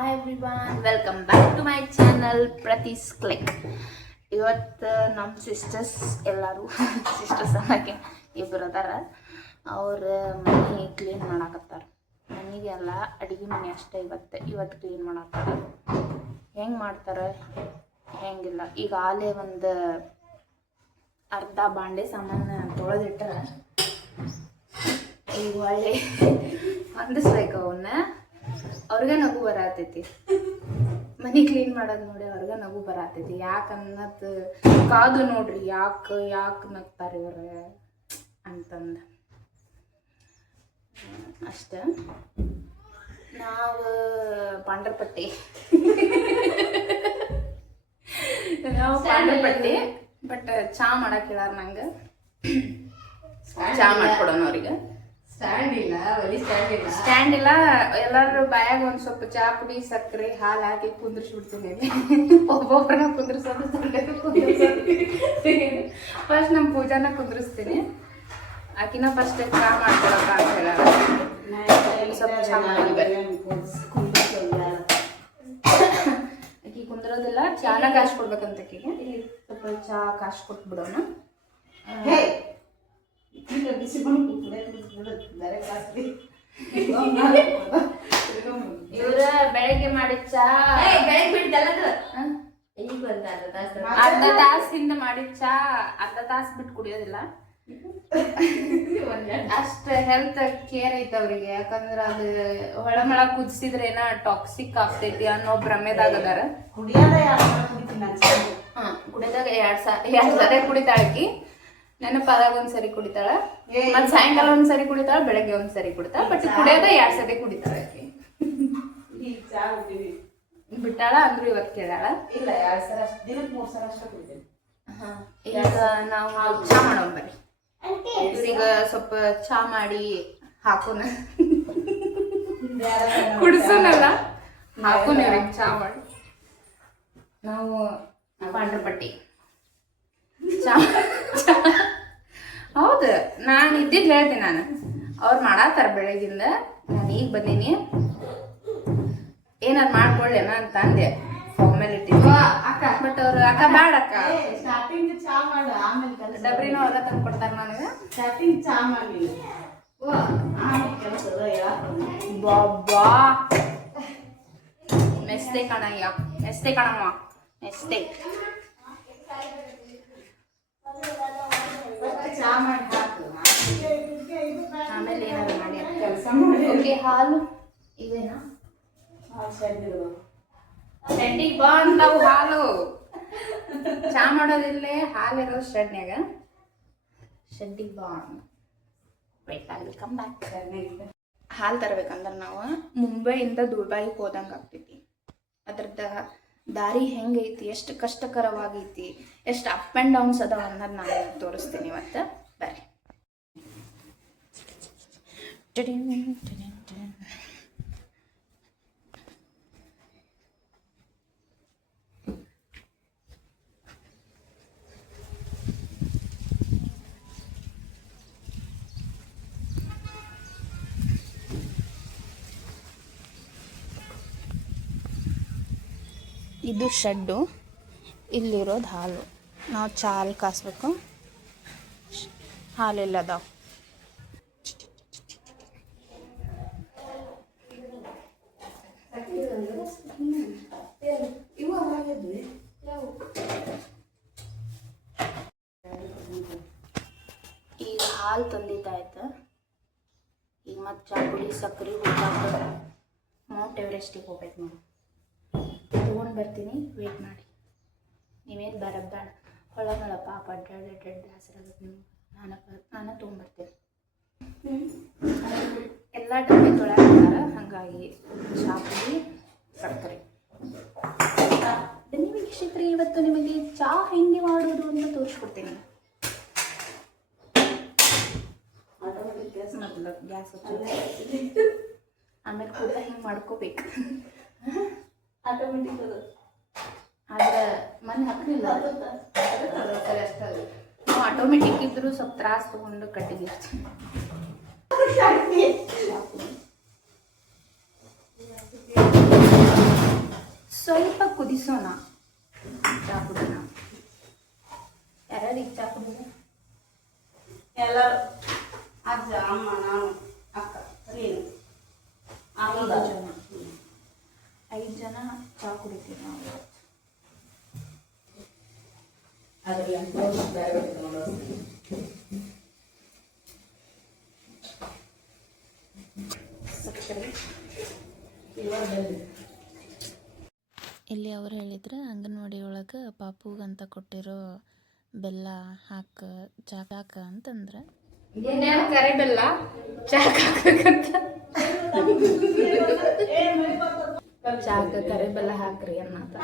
Hi everyone, welcome back to my channel Prathees click. ಇವತ್ತು ನಮ್ಮ sisters ಎಲ್ಲರೂ ಸಿಸ್ಟರ್ಸ್ ಅನ್ನೋಕ್ಕೆ ಇಬ್ಬರು ಅದಾರ. ಅವ್ರ ಮನೆ ಕ್ಲೀನ್ ಮಾಡಾಕತ್ತಾರ. ಮನೆಗೆಲ್ಲ ಅಡುಗೆ ಮನೆ ಅಷ್ಟೇ ಇವತ್ತು ಕ್ಲೀನ್ ಮಾಡಾಕತ್ತಾರ. ಹೆಂಗೆ ಮಾಡ್ತಾರೆ ಹೆಂಗಿಲ್ಲ. ಈಗ ಆಲೇ ಒಂದು ಅರ್ಧ ಬಾಂಡೆ ಸಾಮಾನು ತೊಳೆದಿಟ್ಟಾರ. ಈಗ ಒಳ್ಳೆ ಹೊಂದಿಸ್ಬೇಕು ಅವನ್ನ. ಅವ್ರಿಗೆ ನಗು ಬರತೈತಿ. ಮನೆ ಕ್ಲೀನ್ ಮಾಡೋದು ನೋಡಿ ಅವ್ರಿಗೆ ನಗು ಬರತೈತಿ. ಯಾಕೆ ಅನ್ನೋದು ಕಾದು ನೋಡ್ರಿ, ಯಾಕೆ ನಗ್ತಾರೆ ಇವ್ರು ಅಂತಂದು ಅಷ್ಟ. ನಾವು ಪಾಂಡ್ರಪಟ್ಟಿ ಬಟ್ ಚಾ ಮಾಡಕ್ ಹೇಳಾರ ನಂಗೆ. ಚಾ ಮಾಡ್ಕೊಡೋಣ ಅವ್ರಿಗೆ. ಸ್ಟ್ಯಾಂಡ್ ಇಲ್ಲ. ಎಲ್ಲಾರು ಬಾಯಾಗ ಒಂದ್ ಸ್ವಲ್ಪ ಚಾ ಪುಡಿ ಸಕ್ಕರೆ ಹಾಲು ಹಾಕಿ ಕುಂದ್ರಿಸ್ಬಿಡ್ತೀನಿ. ಒಬ್ಬೊಬ್ಬರನ್ನ ಕುಂದ್ರಿಸೋದು ಫಸ್ಟ್ ನಮ್ಮ ಪೂಜಾನ ಕುಂದ್ರಿಸ್ತೀನಿ. ಆಕಿನ ಫಸ್ಟ್ ಚಾ ಮಾಡ್ಕೊಳಕ ಅಂತ ಹೇಳಾರ. ಸ್ವಲ್ಪ ಚಾ ಆಕಿ ಕುಂದ್ರೋದಿಲ್ಲ, ಚಾನ ಕಾಶ್ ಕೊಡ್ಬೇಕಂತ ಆಕಿಗೆ. ಸ್ವಲ್ಪ ಚಾ ಕಾಶ್ ಕೊಟ್ಬಿಡೋಣ. ಇವ್ರ ಬೆಳಗ್ಗೆ ಮಾಡಿದ ಚಾ ಅರ್ಧ ತಾಸಿಂದ ಮಾಡಿದ ಚಾ ಅರ್ಧ ತಾಸು ಬಿಟ್ಟು ಕುಡಿಯೋದಿಲ್ಲ. ಅಷ್ಟ ಹೆಲ್ತ್ ಕೇರ್ ಐತೆ ಅವ್ರಿಗೆ. ಯಾಕಂದ್ರ ಅದು ಹೊಳಮಳ ಕುದಿಸಿದ್ರೆ ಏನ ಟಾಕ್ಸಿಕ್ ಆಗ್ತೈತಿ ಅನ್ನೋ ಭ್ರಮೆದಾಗ ಅದಾರ. ಕುಡಿಯೋದಾಗ ಎರಡ್ ಸರಿ ಕುಡಿತಾಳಕಿ. ನೆನಪಾದಾಗ ಒಂದ್ಸರಿ ಕುಡಿತಾಳ, ಮತ್ ಸಾಯಂಕಾಲ ಒಂದ್ಸರಿ ಕುಡಿತಾಳ, ಬೆಳಗ್ಗೆ ಒಂದ್ಸರಿ ಕುಡಿತಾಳ. ಬಟ್ ಕುಡಿಯೋದ 2 ಸರಿ ಕುಡಿತಾಳ ಆಕಿ. ಬಿಟ್ಟಾಳ ಅಂದ್ರು ಇವತ್ತು ಕೇಳಾಳ. ಇಲ್ಲ 2 ಸಲ ದಿನಕ್ಕೆ 3 ಸಲ ಅಷ್ಟೇ ಕುಡಿತೀನಿ. ಈಗ ನಾವು ಚಾ ಮಾಡೋಣ ಬರ್ರಿ. ಇವ್ರೀಗ ಸ್ವಲ್ಪ ಚಾ ಮಾಡಿ ಹಾಕೋಣ, ಕುಡ್ಸೋನಲ್ಲ ಹಾಕೋಣ ಇವ್ರಿಗೆ ಚಾ ಮಾಡಿ. ನಾವು ಪಾಂಡ್ರಪಟ್ಟಿ ಚಾ ಹೌದು. ನಾನು ಇದ್ದಿದ್ದು ಹೇಳ್ತೀನಿ. ನಾನು ಅವ್ರು ಮಾಡಾತಾರ ಬೆಳಗಿಂದ. ನಾನು ಈಗ ಬಂದೀನಿ. ಏನಾರು ಮಾಡ್ಕೊಳ್ಳೇನ ಅಂತ ಅಂದೆ ಫಾರ್ಮಾಲಿಟಿ. ಬಟ್ ಅವ್ರು ಅಕ್ಕ ಬ್ಯಾಡ ಅಕ್ಕ, ಸ್ಟಾರ್ಟಿಂಗ್ ಚಾ ಮಾಡು, ಆಮೇಲೆ ಡಬ್ರಿನೂ ಅವ್ರ ತಂದು ಕೊಡ್ತಾರ ನನಗೆ. ಸ್ಟಾರ್ಟಿಂಗ್ ಚಾ ಮಾಡಿ ಬಾಬಾ ಮೆಸ್ತೆ ಕಣಯ್ಯ, ಮೆಸ್ತೆ ಕಣಮ್ಮ, ಮೆಸ್ತೆ. ಚಾ ಮಾಡಿ ಹಾಕು, ಆಮೇಲೆ ಏನಾದ್ರು ಮಾಡಿ ಕೆಲಸ ಮಾಡಿ. ಓಕೆ, ಹಾಲು ಇವೇನಾ? ಶೆಡ್ಡಿಗೆ ಬಾ ಅಂತಾವು ಹಾಲು. ಚಾ ಮಾಡೋದಿಲ್ಲೇ ಹಾಲಿರೋ ಶೆಡ್ನ್ಯಾಗ. ಶೆಡ್ಡಿಗೆ ಬಾ. Wait, I will come back. ಹಾಲು ತರಬೇಕಂದ್ರೆ ನಾವು ಮುಂಬೈಯಿಂದ ದುಬೈಗೆ ಹೋದಂಗೆ ಆಗ್ತೈತಿ. ಅದ್ರದ್ದು ದಾರಿ ಹೆಂಗೈತಿ, ಎಷ್ಟು ಕಷ್ಟಕರವಾಗೈತಿ, ಎಷ್ಟು ಅಪ್ ಆ್ಯಂಡ್ ಡೌನ್ಸ್ ಅದಾವ ಅನ್ನೋದು ನಾನು ತೋರಿಸ್ತೀನಿ ಇವತ್ತು. ಬರ್ರಿ. ಇದು ಶೆಡ್ಡು, ಇಲ್ಲಿರೋದು ಹಾಲು. ನಾವು ಚಾ ಹಾಲು ಕಾಸ್ಬೇಕು. ಹಾಲೆಲ್ಲ ಅದಾವ. ಈಗ ಹಾಲು ತಂದಿದ್ದಾಯ್ತು. ಈಗ ಮತ್ತೆ ಚಾ ಪುಡಿ ಸಕ್ಕರೆ ಹುಡ್ಕಾಕ ಮೌಂಟ್ ಎವರೆಸ್ಟಿಗೆ ಹೋಗ್ಬೇಕು. ನಾವು ತೊಗೊಂಡು ಬರ್ತೀನಿ, ವೇಟ್ ಮಾಡಿ. ನೀವೇನು ಬೇಡ ಹೊಳಮಳ ಪಾಪ ಅಡ್ಡಾಡ್ ಹಸಿರಾಗುತ್ತೆ ನಿಮ್ಗೆ. ನಾನು ತೊಗೊಂಡ್ಬರ್ತೀನಿ. ಎಲ್ಲ ಡಬ್ಬಿ ತೊಳ್ಯಾರ. ಹಾಗಾಗಿ ಚಾ ಪುಡಿ ಸಕ್ಕರೆ. ನಿಮಗೆ ಕ್ಷೇತ್ರ ಇವತ್ತು ನಿಮಗೆ ಚಾ ಹೆಂಗೆ ಮಾಡೋದು ಅಂತ ತೋರಿಸ್ಕೊಡ್ತೀನಿ. ಮೊದಲು ಗ್ಯಾಸ್ ಹಚ್ಚಿ ಆಮೇಲೆ ಕೂಡ ಹಿಂಗೆ ಮಾಡ್ಕೋಬೇಕು. ಆಟೋಮೆಟಿಕ್ ಅದು. ಆದ್ರೆ ಮನೆ ಹಾಕಲಿಲ್ಲ. ನಾವು ಆಟೋಮೆಟಿಕ್ ಇದ್ರು ಸ್ವಲ್ಪ ತ್ರಾಸ ತಗೊಂಡು ಕಟ್ಟಿಗೆ ಸ್ವಲ್ಪ ಕುದಿಸೋಣ. ಚಾ ಕುಡಿಯೋಣ. ಯಾರ್ಯಾರಿಗೆ ಚಾ ಕುಡಿಯೋದು? ಎಲ್ಲರೂ ಅಜ್ಜ ಅಮ್ಮ ನಾನು ಅಕ್ಕ ನೀನು 5 ಜನ ಚಾ ಕುಡಿತೀವಿ ನಾವು. ಅದರಲ್ಲಿ ಬೇರೆ ಸಕ್ಕರೆ ಇಲ್ಲಿ ಅವ್ರು ಹೇಳಿದ್ರೆ ಅಂಗನವಾಡಿ ಒಳಗೆ ಪಾಪುಗಂತ ಕೊಟ್ಟಿರೋ ಬೆಲ್ಲ ಚಾಕ ಅಂತಂದ್ರೆ ಕರೆ ಬೆಲ್ಲ ಚಾಕ ಹಾಕಂತ ಚಾಕ ಕರೆ ಬೆಲ್ಲ ಹಾಕ್ರಿ ಅನ್ನತ.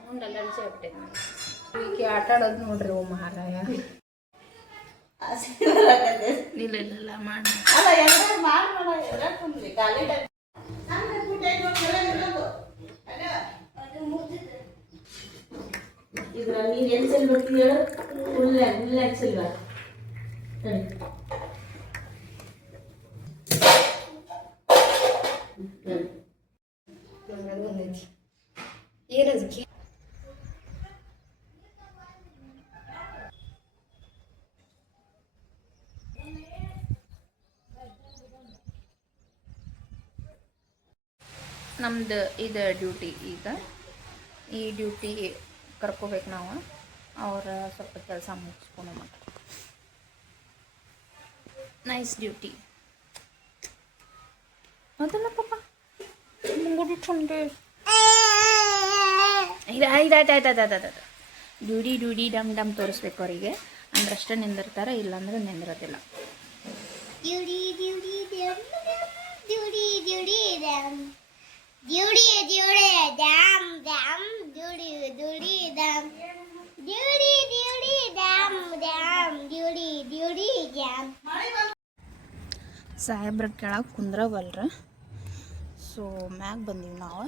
ಸೌಂಡ್ ಅಲರ್ಜಿ ಆಗ್ಬಿಟ್ಟೈತೆ ನನಗೆ. ಆಟ ಆಡೋದು ನೋಡ್ರಿ ಓ ಮಹಾರಾಯ. ಇಲ್ಲ ಮಾಡ ಇದ್ರ ನೀನ್ ಎಲ್ಲಿ ಚೆಲ್ಬೇಕು ಹೇಳು. ಹುಲ್ಲ ಚೆಲ್ವ ಏನದಕ್ಕೆ ನಮ್ದು ಇದು ಡ್ಯೂಟಿ. ಈಗ ಈ ಡ್ಯೂಟಿ ಕರ್ಕೋಬೇಕು ನಾವು. ಅವ್ರ ಸ್ವಲ್ಪ ಕೆಲಸ ಮುಗಿಸ್ಕೊಂಡು ಮಟ್ಟ ನೈಸ್ ಡ್ಯೂಟಿ ಅದಲ್ಲ ಪಾಪ ಮುಗಿಟ್ಕೊಂಡೆ. ಆಯ್ತಾಯ್ತಾಯ್ತಾಯ್ತಾಯ್ತು ಡ್ಯೂಡಿ ಡಮ್ ಡಮ್ ತೋರಿಸ್ಬೇಕು ಅವರಿಗೆ. ಅಂದ್ರಷ್ಟೇ ನಿಂದಿರ್ತಾರೆ, ಇಲ್ಲಾಂದ್ರೆ ನಿಂದಿರೋದಿಲ್ಲ. ಸಾಹೇಬ್ರ ಕೆಳಗೆ ಕುಂದ್ರವಲ್ರ, ಸೊ ಮ್ಯಾಗ ಬಂದೀವಿ ನಾವು.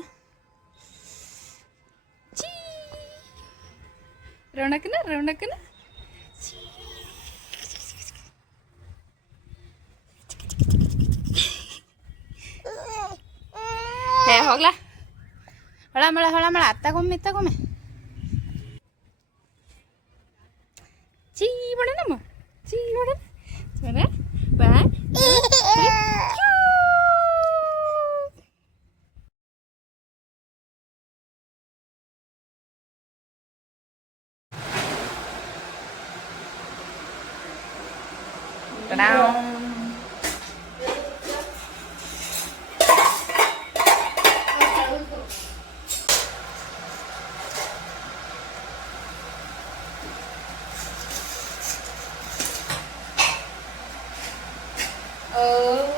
ರೌಂಡಕ್ಕನ ಹೇ ಹೋಗ್ಲಾ. ಹೊಳ ಅತ್ತಾಗೊಮ್ಮೆ ಇತ್ತಾಗೊಮ್ಮೆ ಚೀ ಮಾಡೋಣಮ್ಮ ಚೀ ಮಾಡೋಣ ಬಾ. Oh